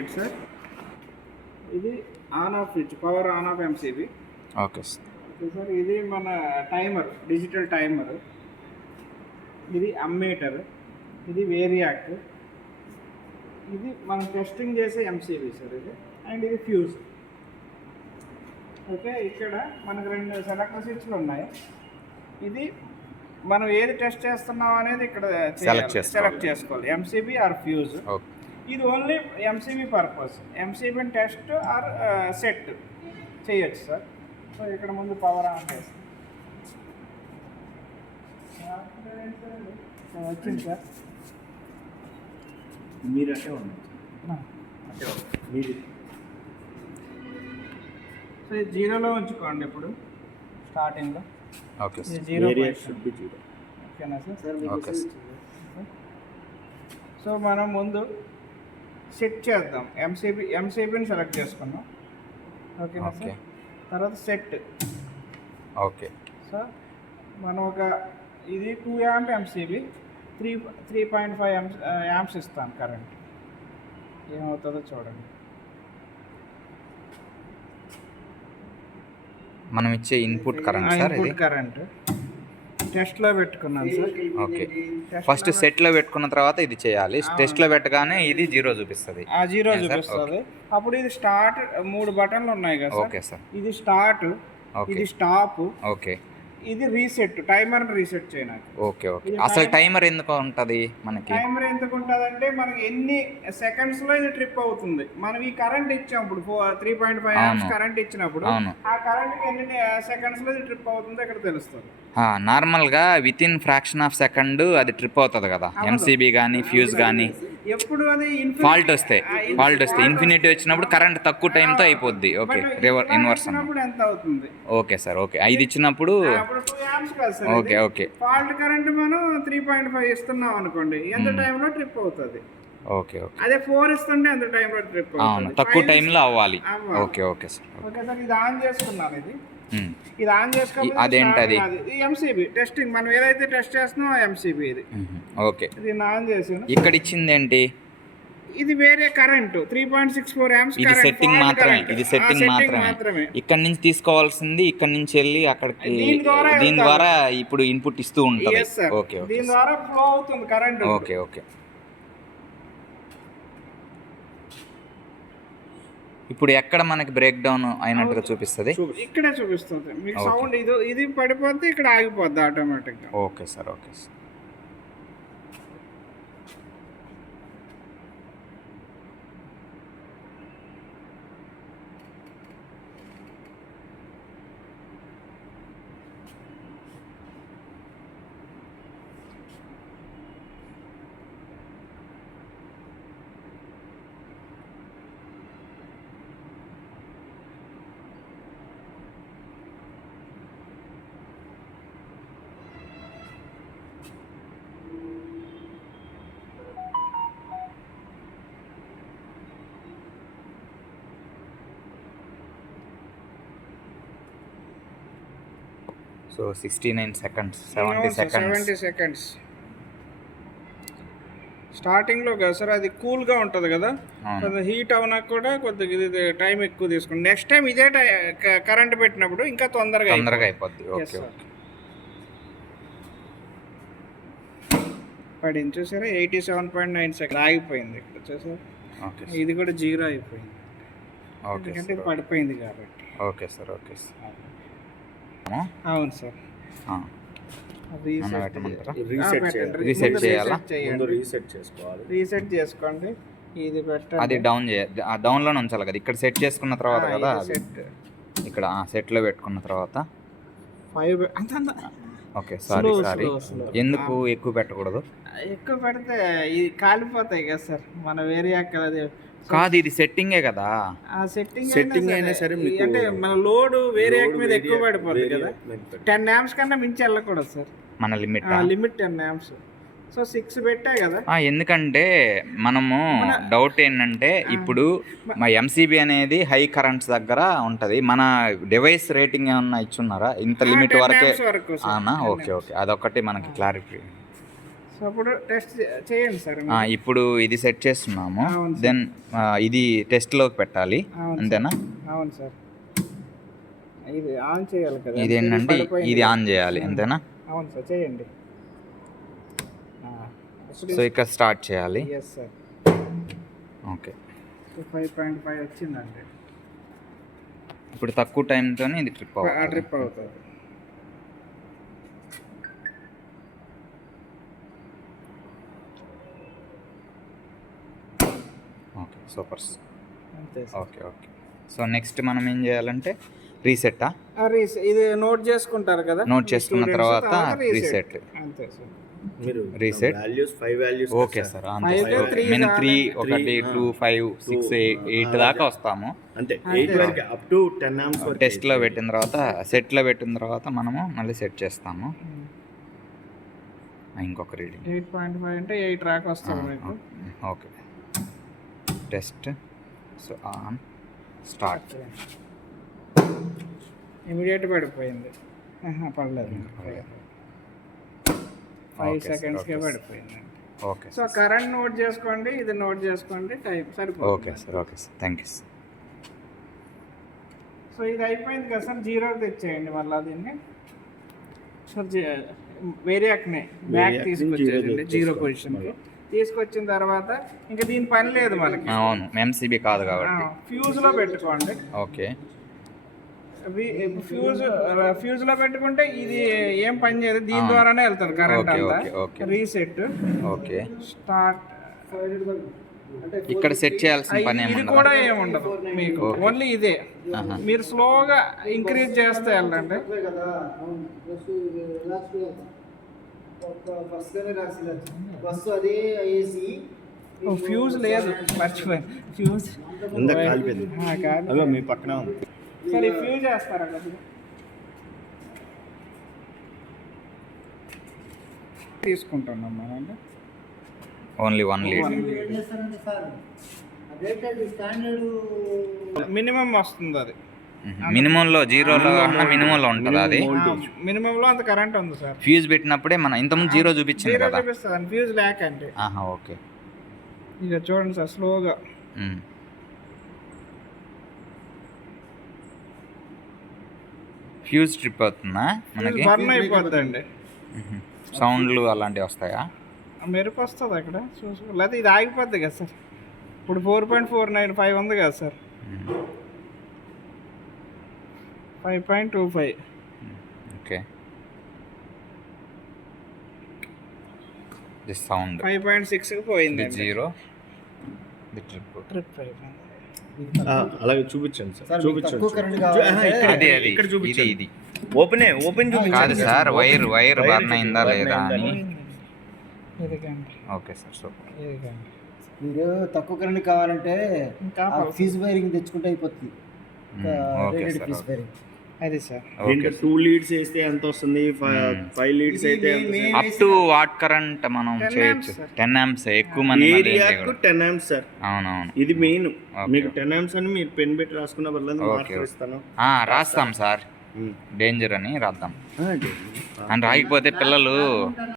It sir ఇది on off switch power on off MCB. Okay sir ఇది మన timer, digital timer. ఇది ammeter, ఇది వేరియాక్, ఇది మనం టెస్టింగ్ చేసే ఎంసీబీ సార్ ఇది. అండ్ ఇది ఫ్యూజ్. ఓకే, ఇక్కడ మనకు 2 సెలెక్టర్ స్విచ్లు ఉన్నాయి. ఇది మనం ఏది టెస్ట్ చేస్తున్నాం అనేది ఇక్కడ సెలెక్ట్ చేసుకోవాలి, ఎంసీబీ ఆర్ ఫ్యూజ్. ఇది only MCB purpose, MCB test or set చేయొచ్చు సార్. సో ఇక్కడ ముందు పవర్ ఆన్ చేస్తాం. వచ్చింది సార్. మీరంటే ఉంది సో ఇది 0లో ఉంచుకోండి ఇప్పుడు స్టార్టింగ్లో. ఓకే, 0 ఓకేనా సార్? ఓకే. సో మనం ముందు సెట్ చేద్దాం. ఎంసీబీని సెలెక్ట్ చేసుకున్నాం. ఓకేనా సార్? తర్వాత సెట్. ఓకే. సో మనం ఇది 2 యాంప్ ఎంసీబీ, 3.5 యాంప్స్ ఇస్తాను కరెంట్. ఏమవుతుందో చూడండి. మనం ఇచ్చే input current sir, input current టెస్ట్లో పెట్టుకున్నాను సార్. ఓకే, ఫస్ట్ సెట్లో పెట్టుకున్న తర్వాత ఇది చేయాలి. టెస్ట్లో పెట్టగానే ఇది 0 చూపిస్తుంది. 0 చూపిస్తుంది. అప్పుడు ఇది స్టార్ట్, 3 బటన్లు ఉన్నాయి కదా. Okay sir. ఇది స్టార్ట్, ఇది స్టాప్, ఓకే, ఇది రీసెట్. టైమర్ రీసెట్ చేయడానికి. Okay okay. అసలు టైమర్ ఎందుకు ఉంటుంది మనకి? టైమర్ ఎందుకు ఉంటుంది అంటే మనకి ఎన్ని సెకండ్స్ లో ఇది ట్రిప్ అవుతుంది. మనం ఈ కరెంట్ ఇచ్చినప్పుడు 3.5 amps కరెంట్ ఇచ్చినప్పుడు ఆ కరెంట్ ఎన్ని సెకండ్స్ లో ఇది ట్రిప్ అవుతుందో ఇక్కడ తెలుస్తుంది. నార్మల్ గా with in fraction of second అది ట్రిప్ అవుతుంది కదా, ఎంసీబీ కానీ ఫ్యూజ్ కానీ. ఎప్పుడు అది ఫాల్ట్ వస్తే ఇన్ఫినిటీ వచ్చినప్పుడు కరెంట్ తక్కువ టైంతో అయిపోద్ది. ఓకే, ఇన్వర్స్ ఎంత అవుతుంది? Okay sir. ఓకే, 5 ఇచ్చినప్పుడు 2 amps కాదు sir. Okay okay. Fault current మనం 3.5 ఇస్తున్నాం అనుకోండి, ఎంత టైంలో ట్రిప్ అవుతుంది. Okay okay. అదే 4 ఇస్తుంటే ఎంత టైంలో ట్రిప్ అవుతుంది. తక్కువ టైంలో అవ్వాలి. Okay okay sir. Okay sir, ఇది ఆన్ చేసుకున్నాను. ఇది ఆన్ చేసుకోవాలి. అదేంటది? ఎంసీబీ టెస్టింగ్, మనం ఏదైతే టెస్ట్ చేస్తున్నామో ఎంసీబీ ఇది. ఓకే, ఇది ఆన్ చేసాను. ఇక్కడ ఇచ్చింది ఏంటి? ఇది వేరే కరెంట్ 3.64 amps. ఇది సెట్టింగ్ మాత్రమే, ఇది సెట్టింగ్ మాత్రమే. ఇక్కడ నుంచి తీసుకోవాల్సింది ఇక్కడ నుంచి వెళ్ళి అక్కడికి దీని ద్వారా ఇప్పుడు ఇన్పుట్ ఇస్తూ ఉంటుంది. Okay okay. దీని ద్వారా ఫ్లో అవుతుంది కరెంట్. Okay okay. ఇప్పుడు ఎక్కడ మనకి బ్రేక్ డౌన్ అయినట్టుగా చూపిస్తుంది? ఇక్కడే చూపిస్తుంది మీకు సౌండ్. ఇది పడిపోతే ఇక్కడ ఆగిపోద్ది ఆటోమేటిక్గా. Okay sir. Okay sir. So 69 seconds, 70 seconds. స్టార్టింగ్లో కదా సార్, అది కూల్గా ఉంటుంది కదా, కొద్దిగా హీట్ అవునా కూడా కొద్దిగా ఇది టైం ఎక్కువ తీసుకుంది. నెక్స్ట్ టైం ఇదే కరెంట్ పెట్టినప్పుడు ఇంకా తొందరగా అయిపోద్ది. Okay okay. పడింది చూసారా, 87.9 seconds ఆగిపోయింది. ఇక్కడ చూసారా, ఇది కూడా 0 అయిపోయింది. ఎందుకంటే ఇది పడిపోయింది కాబట్టి. Okay sir. Okay sir. అవును సార్. రీసెట్ చేయాలా? రీసెట్ చేసుకోండి. ఇది పెట్టండి. అది డౌన్లోనే ఉంచాలి కదా. ఇక్కడ సెట్ చేసుకున్న తర్వాత కదా, ఇక్కడ సెట్లో పెట్టుకున్న తర్వాత 5. Okay, sorry. ఎందుకు ఎక్కువ పెట్టకూడదు? ఎక్కువ పెడితే ఇది కాలిపోతాయి కదా సార్. మన వేరియాక్ కాదు, ఇది సెట్టింగే కదా. సెట్టింగ్ అయినా సరే అంటే మన లోడ్ వేరియాక్ మీద ఎక్కువ పడిపోతుంది కదా. 10 amps కన్నా మించి వెళ్ళకూడదు సార్. మన లిమిట్ 10 amps. సో 6 పెట్టా కదా. ఎందుకంటే మనము డౌట్ ఏంటంటే ఇప్పుడు మా ఎంసీబీ అనేది హై కరెంట్స్ దగ్గర ఉంటది. మన డివైస్ రేటింగ్ ఏమన్నా ఇచ్చున్నారా ఇంత లిమిట్ వరకే? ఓకే ఓకే, అదొక్కటి మనకి క్లారిటీ. సో అప్పుడు టెస్ట్ చేయండి సార్ ఇప్పుడు ఇది సెట్ చేస్తున్నాము, అవును దెన్ ఇది టెస్ట్లోకి పెట్టాలి, అవును అంతేనా? అవును సార్, ఇది ఆన్ చేయాలి కదా. ఇది ఏంటంటే ఇది ఆన్ చేయాలి, అంతేనా? అవును సార్, చేయండి. సో ఇక్కడ స్టార్ట్ చేయాలి. Yes sir. ఓకే, 5.5 వచ్చిందండి. ఇప్పుడు తక్కువ టైంతోనే ఇది ట్రిప్ ట్రిప్ అవుతుంది. Okay, super. అంతే sir. Okay okay. So next మనం ఏం చేయాలంటే రీసెట్టా? ఇది నోట్ చేసుకుంటారు కదా, నోట్ చేసుకున్న students, తర్వాత రీసెట్. రీసెట్. అంతే సార్. మీరు reset values 5 values okay sir, అంతే Five సార్. కి three మేము 3 చాలు. 1 2 5 6 8 దాకా వస్తాము. అంతే అంతే. 8 వరకు అప్ టు 10 amps వరకు టెస్ట్లో పెట్టిన తర్వాత సెట్లో పెట్టిన తర్వాత మనము మళ్ళీ సెట్ చేస్తాము. ఇంకొక రీడింగ్ 8.5 అంటే 8 ర్యాక్ వస్తుంది మీకు. Okay, test. So on start. Immediate పడిపోయింది. పడలేదు, 5 సెకండ్స్కే పడిపోయింది. ఓకే సో కరెంట్ నోట్ చేసుకోండి, ఇది నోట్ చేసుకోండి, టైం సరిపోతుంది. Okay sir, okay sir, thank you sir. So ఇది అయిపోయింది కదా సార్, జీరోకి తెచ్చేయండి మళ్ళీ దీన్ని. సార్ వేరియాక్ని బ్యాక్ Variac ని తీసుకొచ్చేయండి zero జీరో చేసుకోండి. పొజిషన్కి. తీసుకొచ్చిన తర్వాత ఇంకా దీని పని లేదు మనకి. అవును, ఎంసీబీ కాదు కాబట్టి. ఫ్యూజ్లో పెట్టుకోండి. ఓకే, ఫ్యూజ్ లో పెట్టుకుంటే ఇది ఏం పని చేయదు, దీని ద్వారానే వెళ్తుంది కరెంట్ ఓకే, అంతా. Okay, okay. Reset, okay. Start. ఇక్కడ సెట్ చేయాల్సిన పని ఇది ఏముండదు. కూడా ఏముండదు మీకు, ఓన్లీ ఇదే. మీరు స్లోగా ఇంక్రీజ్ చేస్తే వెళ్ళండి. ఫ్యూజ్ లేదు, మర్చిపోయింది. ఫ్యూజ్ ఉందా? కాలిపోయింది. కాదు అలా మీ పక్కన ఉంది. సరే, ఫ్యూజ్ వేస్తారా కొద్దిగా? తీసుకుంటున్నాం మనం అంటే ఓన్లీ 1 లీడ్. మినిమం వస్తుంది అది. మినిమంలో జీరోలో మినిమంలో ఉంటుంది అది. మినిమంలో అంత కరెంట్ ఉంది సార్. ఫ్యూజ్ పెట్టినప్పుడే మనం ఇంతకుముందు జీరో చూపించింది జీరో కదా. చూపిస్తుంది ఫ్యూజ్ ల్యాక్ అంటే. ఆహా, ఓకే. ఇక చూడండి సార్, స్లోగా. ఫ్యూజ్ ట్రిప్ అవుతుందా మనకి? బర్న్ అయిపోద్దండి. సౌండ్లు అలాంటివి వస్తాయా? మెరుపు వస్తుంది అక్కడ చూసుకో, లేకపోతే ఇది ఆగిపోద్ది కదా సార్. ఇప్పుడు 4.495 ఉంది కదా సార్. 5.25. ఓకే, ది సౌండ్ 5.6కి పోయింది. Zero, the trip. ట్రిప్ అయిపోయింది. అలాగే చూపించండి సార్, చూపించండి. అది అది ఇక్కడ ఇది చూపించండి. ఇది ఓపెన్ కాదు సార్, వైర్ బర్న్ అయిందా లేదా అని. ఇదిగండి, ఓకే సార్, సూపర్. ఇదిగండి. మీరు తక్కువ కరెంట్ కావాలంటే ఇంకా ఫీజ్ వైరింగ్ తెచ్చుకుంటే అయిపోతుంది. Okay rated sir, fuse okay. Wiring. అది సార్. ఓకే 2 లీడ్స్ వేస్తే ఎంత వస్తుంది? 5 లీడ్స్ అయితే అప్ టు వాట్ కరెంట్ మనం 10 చేయొచ్చు? amps, sir. 10 amps. ఎక్కువ మంది మళ్ళీ ఏం ఏరియాకు చేయకూడదు. 10 amps సార్. అవునవును, ఇది మెయిన్. Okay. మీకు 10 amps అని మీరు పెన్ పెట్టి రాసుకున్న పర్లేదు, Okay, మార్కర్ okay. ఇస్తాను. రాస్తాం సార్, డేంజర్ అని రాద్దాం. అంటే అని రాయకపోతే పిల్లలు